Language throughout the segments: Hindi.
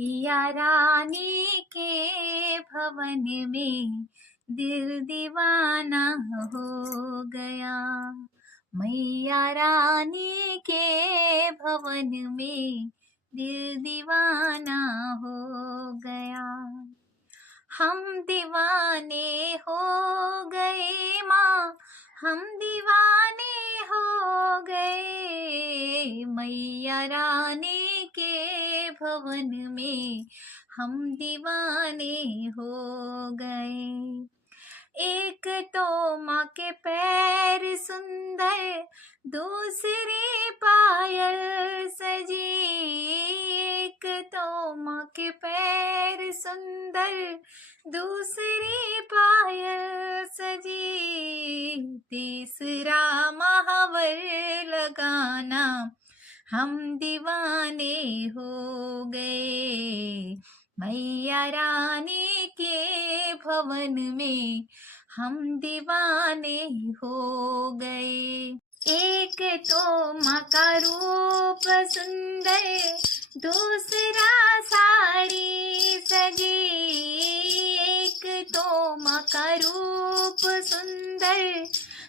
या रानी के भवन में दिल दीवाना हो गया। मैया रानी के भवन में दिल दीवाना हो गया। हम दीवाने हो गए माँ, हम दीवाने हो गए। मैया रानी के भवन में हम दीवाने हो गए। एक तो माँ के पैर सुंदर, दूसरी पायल सजी। एक तो माँ के पैर सुंदर, दूसरी पायल सजी। तीसरा महावर लगाना, हम दीवाने हो गए। मैया रानी के भवन में हम दीवाने हो गए। एक तो माँ का रूप सुंदर, दूसरा साड़ी सजी। एक तो माँ का रूप सुंदर,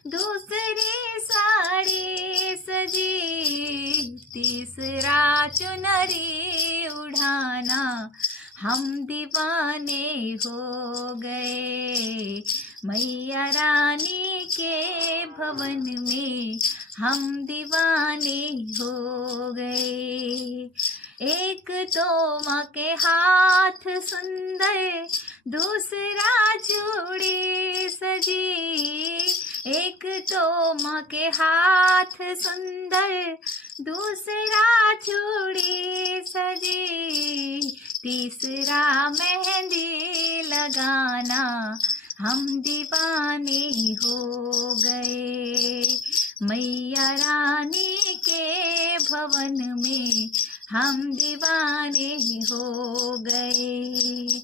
दूसरी साड़ी सजी। तीसरा चुनरी उड़ाना, हम दीवाने हो गए। मैया रानी के भवन में हम दीवाने हो गए। एक तो माँ के हाथ सुंदर, दूसरा चूड़ी सजी। एक तो माँ के हाथ सुंदर, दूसरा चूड़ी सजी। तीसरा मेहंदी लगाना, हम दीवाने हो गए। मैया रानी के भवन में हम दीवाने हो गए।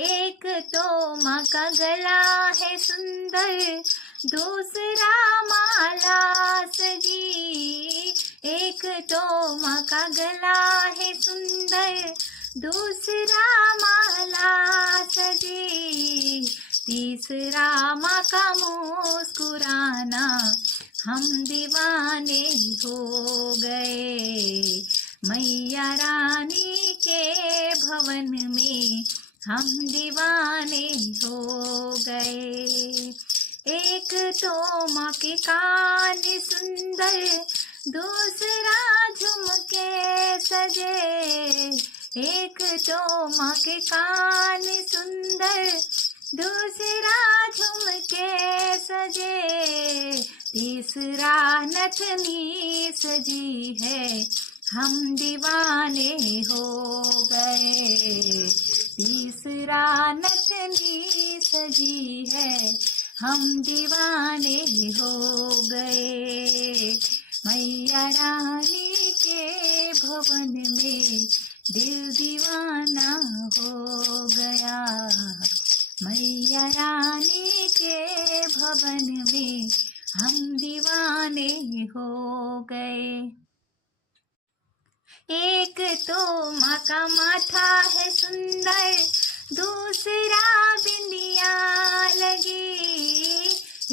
एक तो माँ का गला है सुंदर, दूसरा माला सजी। एक तो माँ का गला है सुंदर, दूसरा माला सजी। तीसरा माँ का मुस्कुराना, हम दीवाने हो गए। मैया रानी के भवन में हम दीवाने हो गए। एक तो माँ के कान सुंदर, दूसरा झुमके सजे। एक तो माँ के कान सुंदर, दूसरा झुमके सजे। तीसरा नथनी सजी है, हम दीवाने हो गए। तीसरा नथनी सजी है, हम दीवाने हो गए। मैया रानी के भवन में दिल दीवाना हो गया। मैया रानी के भवन में हम दीवाने हो गए। एक तो माँ का माथा है सुंदर, दूसरा बिंदिया लगी।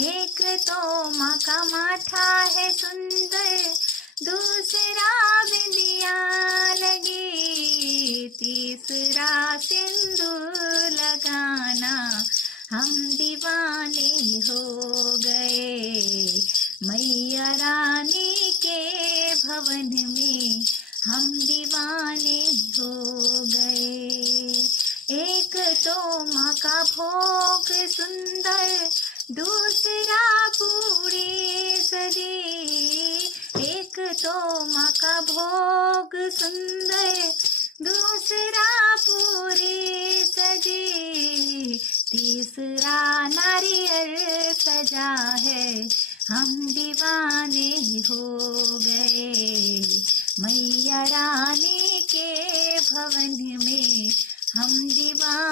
एक तो माँ का माथा है सुंदर, दूसरा बिंदिया लगी। तीसरा सिंदूर लगाना, हम दीवाने हो गए। मैया रानी के भवन में हम दीवाने हो गए। एक तो माँ का भोग सुंदर, दूसरा पूरी सजी। एक तो माँ का भोग सुंदर, दूसरा पूरी सजी। तीसरा नारियल सजा है, हम दीवाने हो गए। मैया रानी के भवन में हम दीवाने